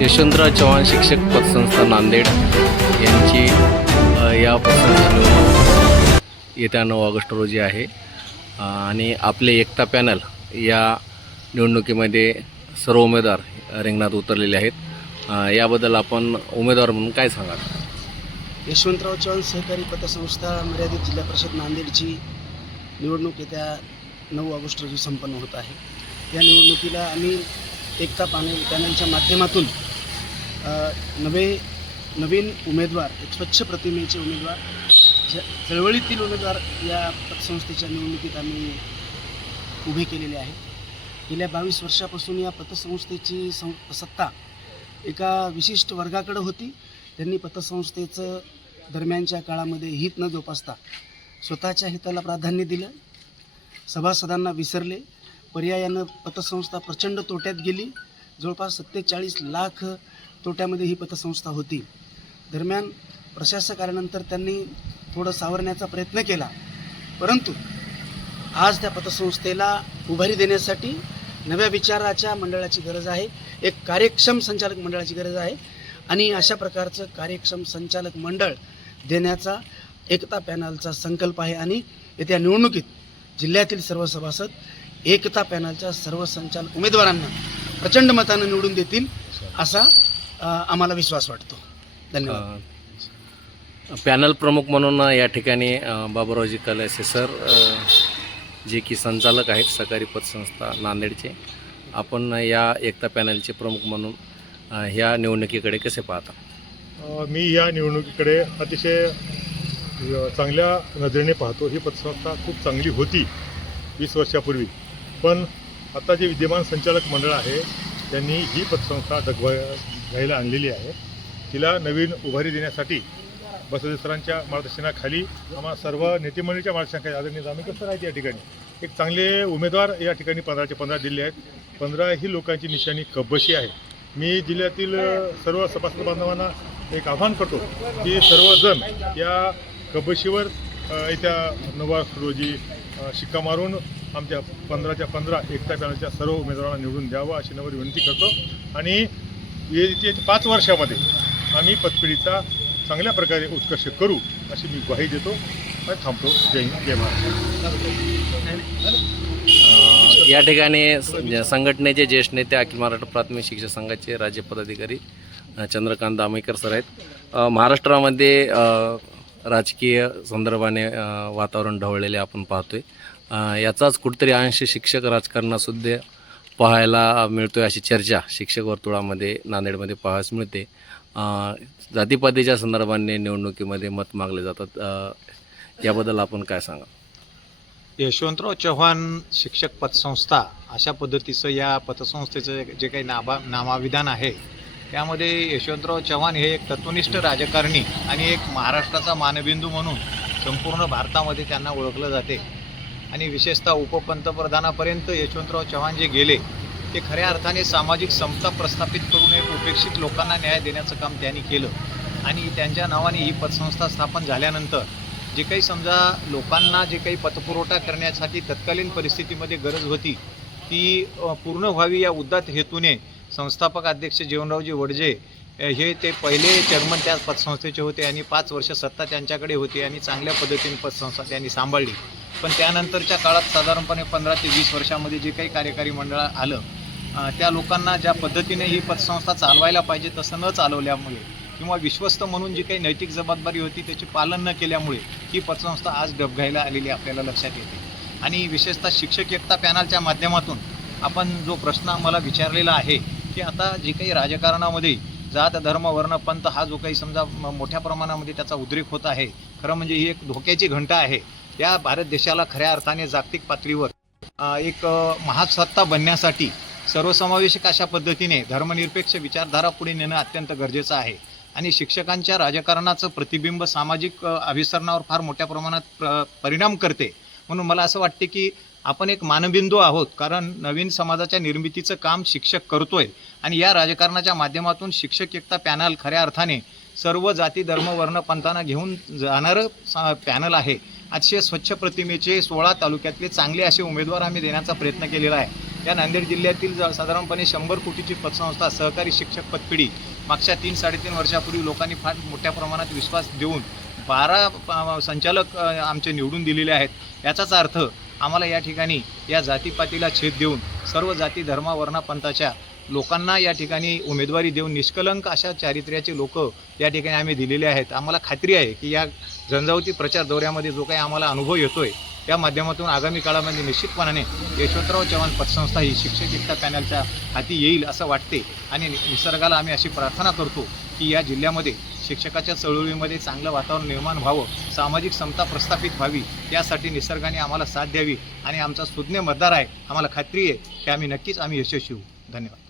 यशवंतराव चव्हाण शिक्षक पतसंस्था नांदेड यांची या पतसंस्थेची निवडणूक येत्या 9 ऑगस्ट रोजी आहे आणि आपले एकता पॅनल या निवडणुकीमध्ये सर्व उमेदवार रिंगणात उतरलेले आहेत। याबद्दल आपण उमेदवार म्हणून काय सांगाल? यशवंतराव चव्हाण सहकारी पतसंस्था मर्यादित जिल्हा परिषद नांदेडची निवडणूक येत्या 9 ऑगस्ट रोजी संपन्न होत आहे। या निवडणुकीला आम्ही एकता पॅनलच्या माध्यमातून नवीन उमेदवार, एक स्वच्छ प्रतिमेचे उमेदवार, चळवळीतील उमेदवार या पतसंस्थेच्या निवडणुकीत आम्ही उभे केलेले आहे। गेल्या 22 वर्षापासून या पतसंस्थेची सत्ता एका विशिष्ट वर्गाकडे होती। त्यांनी पतसंस्थेचं दरम्यानच्या काळामध्ये हित न जोपासता स्वतःच्या हिताला प्राधान्य दिलं, सभासदांना विसरले। पर्यायानं पतसंस्था प्रचंड तोट्यात गेली। जवळपास 47 लाख तोट्यामध्ये ही पतसंस्था होती। दरम्यान प्रशासक आल्यानंतर त्यांनी थोडं सावरण्याचा प्रयत्न केला, परंतु आज त्या पतसंस्थेला उभारी देण्यासाठी नव्या विचाराच्या मंडळाची गरज आहे, एक कार्यक्षम संचालक मंडळाची गरज आहे आणि अशा प्रकारचं कार्यक्षम संचालक मंडळ देण्याचा एकता पॅनलचा संकल्प आहे आणि येत्या निवडणुकीत जिल्ह्यातील सर्व सभासद एकता पॅनलच्या सर्व संचालक उमेदवारांना प्रचंड मतानं निवडून देतील असा आम्हाला विश्वास वाटतो। धन्यवाद। पॅनल प्रमुख म्हणून या ठिकाणी बाबुरावजी कलसे सर जे की संचालक आहेत सहकारी पतसंस्था नांदेडचे, आपण या एकता पॅनलचे प्रमुख म्हणून ह्या निवडणुकीकडे कसे पाहता? मी या निवडणुकीकडे अतिशय चांगल्या नजरेने पाहतो। ही पतसंस्था खूप चांगली होती 20 वर्षापूर्वी, पण आता जे विद्यमान संचालक मंडळ आहे त्यांनी ही पतसंस्था डगमगायला आणलेली आहे। तिला नवीन उभारी देण्यासाठी बसवदे सरांच्या मार्गदर्शनाखाली आम्हा सर्व नेते मंडळीच्या मार्गदर्शनाखाली आदरणीय जांभेकर सर आहेत या ठिकाणी, एक चांगले उमेदवार या ठिकाणी 15चे 15 दिले आहेत। 15 ही लोकांची निशाणी कब्बशी आहे। मी जिल्ह्यातील सर्व सभासद बांधवांना एक आव्हान करतो की सर्वजण या कब्बशीवर येत्या 9 ऑगस्ट रोजी शिक्का मारून आमच्या 15च्या 15 एकता पॅनलच्या सर्व उमेदवारांना निवडून द्यावं अशी नम्र विनंती करतो आणि येत्या 5 वर्षामध्ये आम्ही पतपिढीचा चांगल्या प्रकारे उत्कर्ष करू अशी मी ग्वाही देतो आणि थांबतो। जय हिंद, जय महाराष्ट्र। या ठिकाणी संघटनेचे ज्येष्ठ नेते अखिल महाराष्ट्र प्राथमिक शिक्षक संघाचे राज्य पदाधिकारी चंद्रकांत दामेकर सर आहेत। महाराष्ट्रामध्ये राजकीय संदर्भाने वातावरण ढवळलेले आपण पाहतोय। याचाच कुठेतरी अंश शिक्षक राजकारणासुद्धा पाहायला मिळतोय अशी चर्चा शिक्षक वर्तुळामध्ये नांदेडमध्ये पाहायला मिळते। जातीपातीच्या संदर्भाने निवडणुकीमध्ये मत मागले जातात, याबद्दल आपण काय सांगा? यशवंतराव चव्हाण शिक्षक पतसंस्था अशा पद्धतीचं या पतसंस्थेचं जे काही नामाविधान आहे त्यामध्ये यशवंतराव चव्हाण हे एक तत्वनिष्ठ राजकारणी आणि एक महाराष्ट्राचा मानबिंदू म्हणून संपूर्ण भारतामध्ये त्यांना ओळखलं जाते आणि विशेषतः उपपंतप्रधानापर्यंत यशवंतराव चव्हाण जे गेले ते खऱ्या अर्थाने सामाजिक समता प्रस्थापित करून एक उपेक्षित लोकांना न्याय देण्याचं काम त्यांनी केलं आणि त्यांच्या नावाने ही पतसंस्था स्थापन झाल्यानंतर जे काही समजा लोकांना जे काही पतपुरवठा करण्यासाठी तत्कालीन परिस्थितीमध्ये गरज होती ती पूर्ण व्हावी या उदात्त हेतूने संस्थापक अध्यक्ष जीवनरावजी वडजे हे ते पहिले चेअरमन त्या पतसंस्थेचे होते आणि 5 वर्ष सत्ता त्यांच्याकडे होती आणि चांगल्या पद्धतीने पतसंस्था त्यांनी सांभाळली। पण त्यानंतरच्या काळात साधारणपणे 15 ते 20 वर्षामध्ये जे काही कार्यकारी मंडळ आलं त्या लोकांना ज्या पद्धतीने ही पतसंस्था चालवायला पाहिजे तसं न चालवल्यामुळे किंवा विश्वस्त म्हणून जी काही नैतिक जबाबदारी होती त्याचे पालन न केल्यामुळे ही पतसंस्था आज डबघाईला आलेली आपल्याला लक्षात येते। आणि विशेषतः शिक्षक एकता पॅनलच्या माध्यमातून आपण जो प्रश्न आम्हाला विचारलेला आहे की आता जी काही राजकारणामध्ये जात धर्म वर्ण पंथ हा जो काही समजा मोठ्या प्रमाणामध्ये त्याचा उद्रेक होत आहे, खरं म्हणजे ही एक धोक्याची घंटा आहे। या भारत देशाला खऱ्या अर्थाने जागतिक पातळीवर एक महासत्ता बनण्यासाठी सर्वसमावेशक अशा पद्धतीने धर्मनिरपेक्ष विचारधारा पुढे नेणं अत्यंत गरजेचं आहे आणि शिक्षकांच्या राजकारणाचं प्रतिबिंब सामाजिक अभिसरणावर फार मोठ्या प्रमाणात परिणाम करते। म्हणून मला असं वाटते की आपण एक मानबिंदू आहोत, कारण नवीन समाजाच्या निर्मितीचं काम शिक्षक करतोय आणि या राजकारणाच्या माध्यमातून शिक्षक एकता पॅनल खऱ्या अर्थाने सर्व जाती धर्म वर्ण पंथांना घेऊन जाणारं पॅनल आहे। अतिशय स्वच्छ प्रतिमेचे 16 तालुक्यातले चांगले असे उमेदवार आम्ही देण्याचा प्रयत्न केलेला आहे या नांदेड जिल्ह्यातील साधारणपणे 100 कोटीची पतसंस्था सहकारी शिक्षक पतपिढी मागच्या 3-3.5 वर्षापूर्वी लोकांनी फार मोठ्या प्रमाणात विश्वास देऊन 12 संचालक आमचे निवडून दिलेले आहेत। याचाच अर्थ आम्हाला या ठिकाणी या जातीपातीला छेद देऊन सर्व जाती धर्म वर्ण पंथाच्या लोकांना या ठिकाणी उमेदवारी देऊन निष्कलंक अशा चारित्र्याचे लोक या ठिकाणी आम्ही दिलेले आहेत। आम्हाला खात्री आहे की या झंझावती प्रचार दौऱ्यामध्ये जो काही आम्हाला अनुभव येतोय त्या माध्यमातून आगामी काळामध्ये निश्चितपणाने यशवंतराव चव्हाण पतसंस्था ही शिक्षक एकता पॅनलच्या हाती येईल असं वाटते आणि निसर्गाला आम्ही अशी प्रार्थना करतो की या जिल्ह्यामध्ये शिक्षकाच्या चळवळीमध्ये चांगलं वातावरण निर्माण व्हावं, सामाजिक समता प्रस्थापित व्हावी, यासाठी निसर्गाने आम्हाला साथ द्यावी आणि आमचा सुज्ञ मतदार आहे, आम्हाला खात्री आहे की आम्ही नक्कीच यशस्वी होऊ। धन्यवाद।